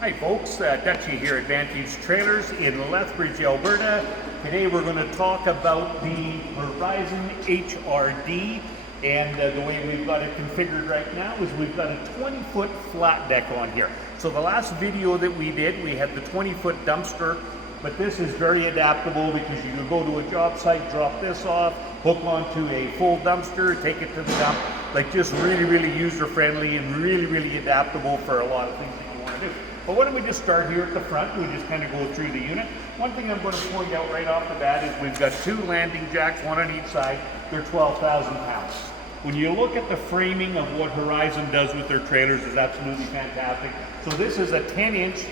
Hi folks, Dutchie here at Vantage Trailers in Lethbridge, Alberta. Today we're going to talk about the Horizon HRD, and the way we've got it configured right now is we've got a 20-foot flat deck on here. So the last video that we did, we had the 20-foot dumpster, but this is very adaptable because you can go to a job site, drop this off, hook onto a full dumpster, take it to the dump. Like, just really user-friendly and really adaptable for a lot of things that you want to do. But why don't we just start here at the front? We just kind of go through the unit. One thing I'm going to point out right off the bat is we've got two landing jacks, one on each side. They're 12,000 pounds. When you look at the framing of what Horizon does with their trailers, is absolutely fantastic. So this is a 10-inch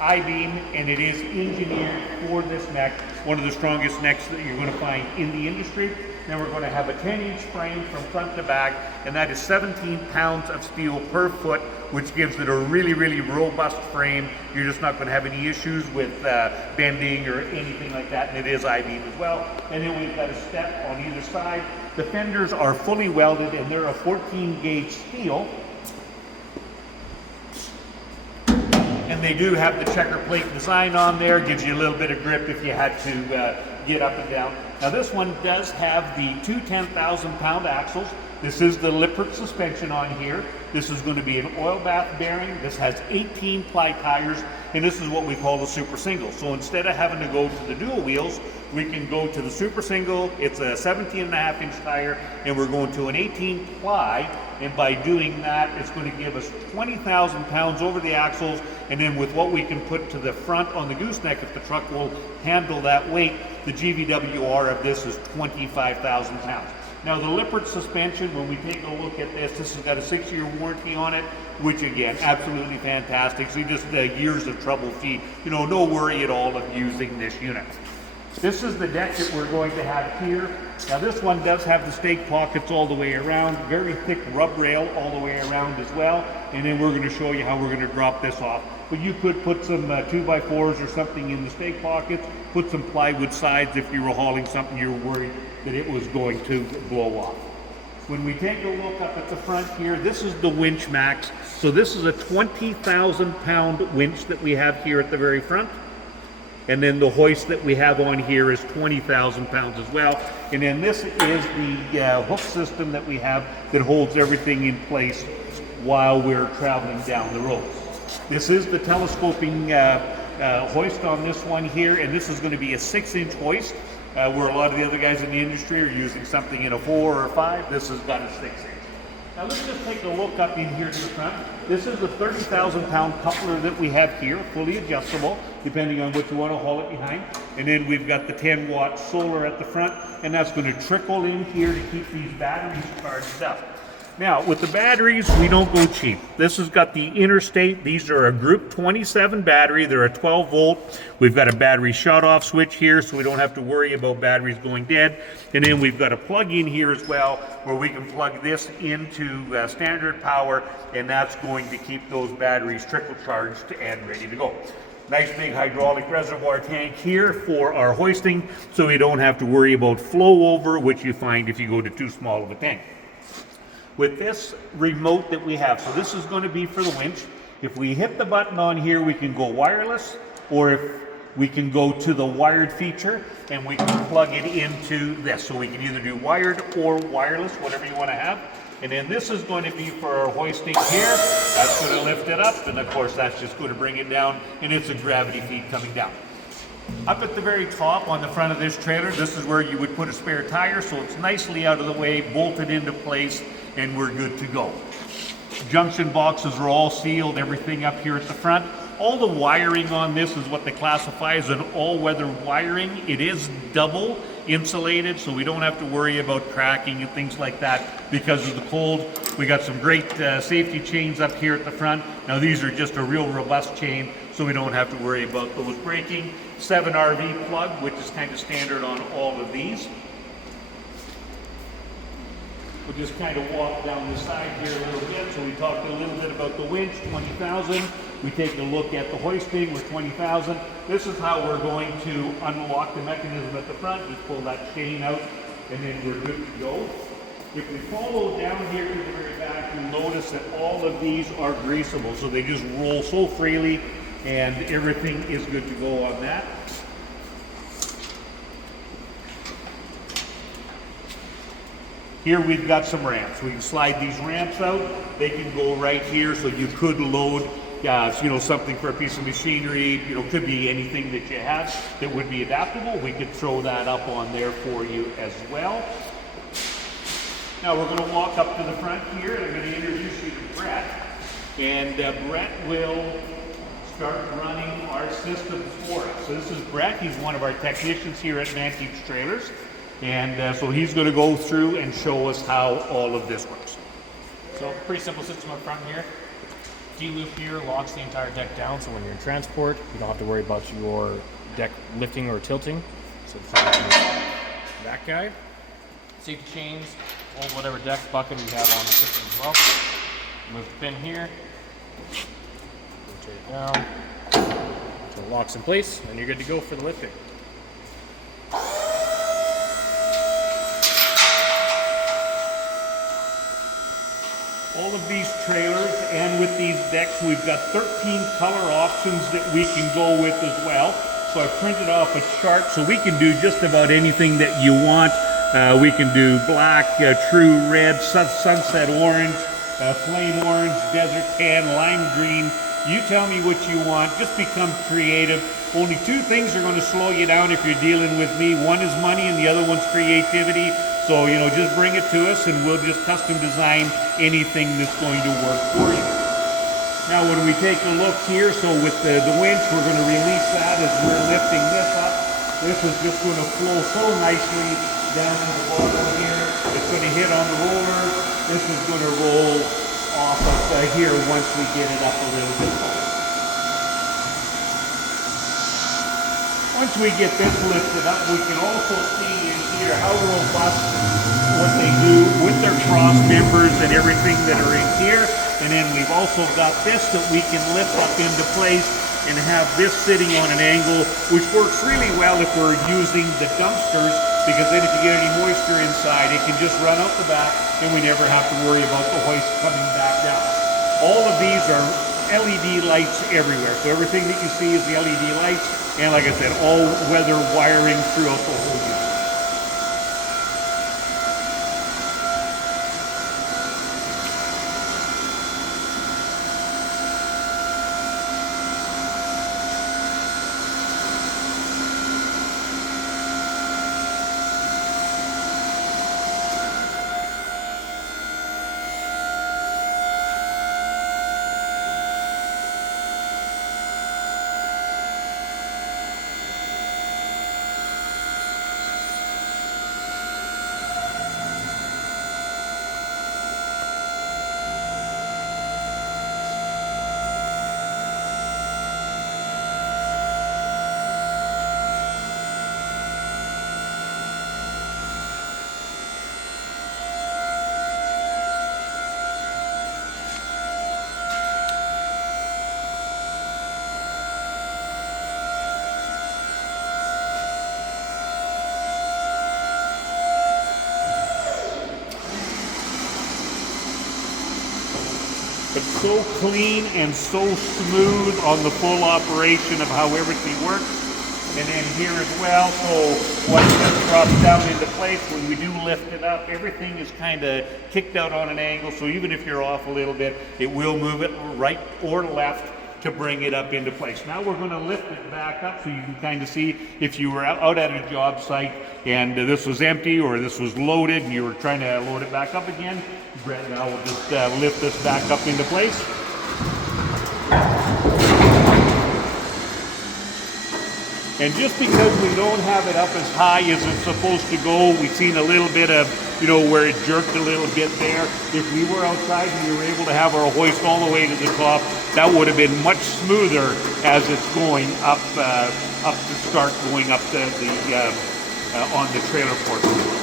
I-beam, and it is engineered for this neck, one of the strongest necks that you're going to find in the industry. Then we're going to have a 10-inch frame from front to back, and that is 17 pounds of steel per foot, which gives it a really robust frame. You're just not going to have any issues with bending or anything like that, and it is I-beam as well. And then we've got a step on either side. The fenders are fully welded, and they're a 14-gauge steel. And they do have the checker plate design on there, gives you a little bit of grip if you had to get up and down. Now this one does have the two 10,000-pound axles. This is the Lippert suspension on here. This is going to be an oil bath bearing. This has 18-ply tires, and this is what we call the super single. So instead of having to go to the dual wheels, we can go to the super single. It's a 17.5-inch tire, and we're going to an 18-ply. And by doing that, it's going to give us 20,000 pounds over the axles. And then with what we can put to the front on the gooseneck, if the truck will handle that weight, the GVWR of this is 25,000 pounds. Now the Lippert suspension, when we take a look at this, this has got a 6-year warranty on it, which again, absolutely fantastic. So just years of trouble-free, no worry at all of using this unit. This is the deck that we're going to have here. Now this one does have the stake pockets all the way around, very thick rub rail all the way around as well. And then we're going to show you how we're going to drop this off. But you could put some 2x4s or something in the stake pockets, put some plywood sides if you were hauling something you're worried that it was going to blow off. When we take a look up at the front here, this is the Winch Max. So this is a 20,000-pound winch that we have here at the very front. And then the hoist that we have on here is 20,000 pounds as well. And then this is the hook system that we have that holds everything in place while we're traveling down the road. This is the telescoping hoist on this one here, and this is going to be a 6-inch hoist, where a lot of the other guys in the industry are using something in a 4 or 5. This has got a 6-inch. Now let's just take a look up in here to the front. This is the 30,000-pound coupler that we have here, fully adjustable, depending on what you want to haul it behind. And then we've got the 10-watt solar at the front, and that's going to trickle in here to keep these batteries charged up. Now, with the batteries, we don't go cheap. This has got the Interstate. These are a Group 27 battery. They're a 12-volt. We've got a battery shut-off switch here, so we don't have to worry about batteries going dead. And then we've got a plug-in here as well, where we can plug this into standard power, and that's going to keep those batteries trickle charged and ready to go. Nice big hydraulic reservoir tank here for our hoisting, so we don't have to worry about flow over, which you find if you go to too small of a tank. With this remote that we have, so this is going to be for the winch. If we hit the button on here, we can go wireless, or if we can go to the wired feature and we can plug it into this. So we can either do wired or wireless, whatever you want to have. And then this is going to be for our hoisting here. That's going to lift it up, and of course that's just going to bring it down, and it's a gravity feed coming down. Up at the very top on the front of this trailer, this is where you would put a spare tire, so it's nicely out of the way, bolted into place, and we're good to go. Junction boxes are all sealed, everything up here at the front. All the wiring on this is what they classify as an all-weather wiring. It is double insulated, so we don't have to worry about cracking and things like that because of the cold. We got some great safety chains up here at the front. Now these are just a real robust chain, so we don't have to worry about those breaking. 7RV plug, which is kind of standard on all of these. We'll just kind of walk down the side here a little bit. So we talked a little bit about the winch, 20,000. We take a look at the hoisting with 20,000. This is how we're going to unlock the mechanism at the front. Just pull that chain out, and then we're good to go. If we follow down here to the very back, you'll notice that all of these are greasable. So they just roll so freely. and everything is good to go on that. Here we've got some ramps. We can slide these ramps out. They can go right here, so you could load something for a piece of machinery, could be anything that you have that would be adaptable. We could throw that up on there for you as well. Now we're going to walk up to the front here, and I'm going to introduce you to Brett. And Brett will start running our system for us. So this is Brett. He's one of our technicians here at Vantage Trailers. And so he's going to go through and show us how all of this works. So pretty simple system up front here. D-loop here locks the entire deck down, so when you're in transport, you don't have to worry about your deck lifting or tilting. So that guy. Safety chains, hold whatever deck bucket you have on the system as well. Move the pin here, rotate it down, so it locks in place, and you're good to go for the lifting. All of these trailers and with these decks, we've got 13 color options that we can go with as well. So I printed off a chart so we can do just about anything that you want. We can do black, true red, sunset orange, flame orange, desert tan, lime green. You tell me what you want. Just become creative. Only two things are going to slow you down if you're dealing with me. One is money and the other one's creativity. So, just bring it to us and we'll just custom design anything that's going to work for you. Now, when we take a look here, so with the winch, we're going to release that as we're lifting this up. This is just going to flow so nicely down to the bottom here. It's going to hit on the roller. This is going to roll off of here once we get it up a little bit more. Once we get this lifted up, we can also see in here how robust what they do with their cross members and everything that are in here. And then we've also got this that we can lift up into place and have this sitting on an angle, which works really well if we're using the dumpsters, because then if you get any moisture inside, it can just run out the back and we never have to worry about the hoist coming back down. All of these are LED lights everywhere. So everything that you see is the LED lights. And like I said, all weather wiring throughout the whole unit. But so clean and so smooth on the full operation of how everything works. And then here as well, so once that drops down into place, when we do lift it up, everything is kind of kicked out on an angle. So even if you're off a little bit, it will move it right or left to bring it up into place. Now we're going to lift it back up so you can kind of see if you were out at a job site and this was empty or this was loaded and you were trying to load it back up again. Brett now will just lift this back up into place. And just because we don't have it up as high as it's supposed to go, we've seen a little bit of, where it jerked a little bit there. If we were outside and we were able to have our hoist all the way to the top, that would have been much smoother as it's going up, up to start going up on the trailer portion.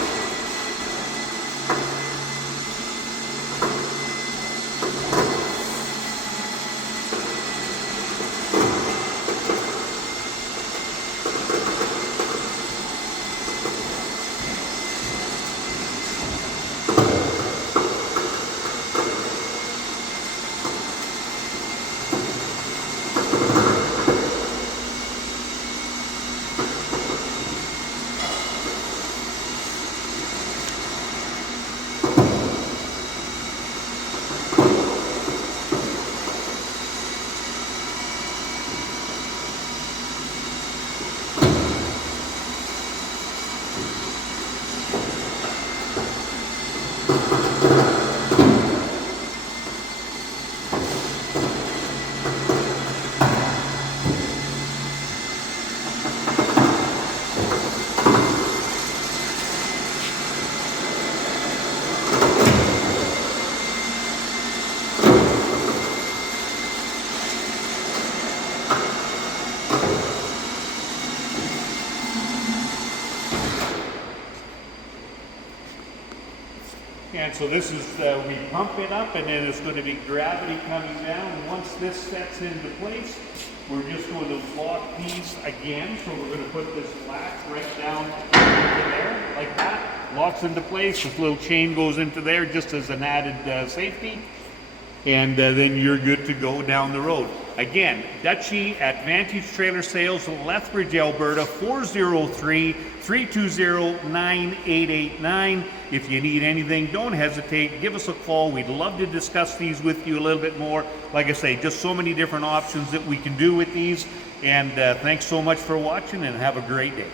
And so this is, we pump it up, and then it's going to be gravity coming down. And once this sets into place, we're just going to lock these again. So we're going to put this latch right down into there, like that. Locks into place. This little chain goes into there just as an added safety. And then you're good to go down the road. Again, Dutchie at Vantage Trailer Sales, Lethbridge, Alberta, 403-320-9889. If you need anything, don't hesitate. Give us a call. We'd love to discuss these with you a little bit more. Like I say, just so many different options that we can do with these. And thanks so much for watching, and have a great day.